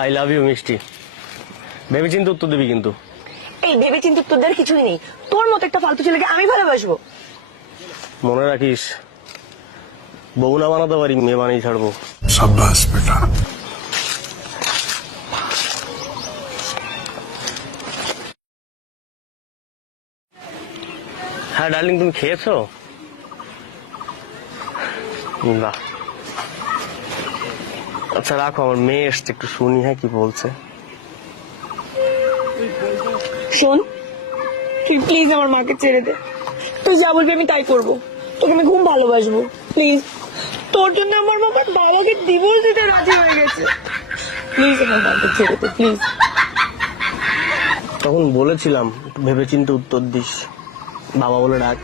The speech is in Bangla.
আই লাভ ইউ মিষ্টি। ভেবেচিন্তে উত্তর দিবি কিন্তু। এই ভেবেচিন্তে উত্তর দেওয়ার কিছুই নেই। তোর মতো একটা ফালতু ছেলেকে আমি ভালোবাসবো। মনে রাখিস বউ না বানাতে পারি মেয়ে বানিয়ে ছাড়বো। সাব্বাস বেটা। হ্যাঁ ডার্লিং তুমি খেয়েছো? বাহ। আচ্ছা রাখো আমার মেয়ে এসছে একটু শুনি হ্যাঁ কি বলছে? শোন তুই প্লিজ আমার মাকে ছেড়ে দে। তুই যা বলবি আমি তাই করব। তোকে আমি খুব ভালোবাসবো প্লিজ তোর জন্য আমার মা বাবাকে ডিভোর্স দিতে রাজি হয়ে গেছে। প্লিজ আমার মাকে ছেড়ে দে প্লিজ তখন বলেছিলাম একটু ভেবে চিন্তে উত্তর দিস। বাবা বলে ডাক।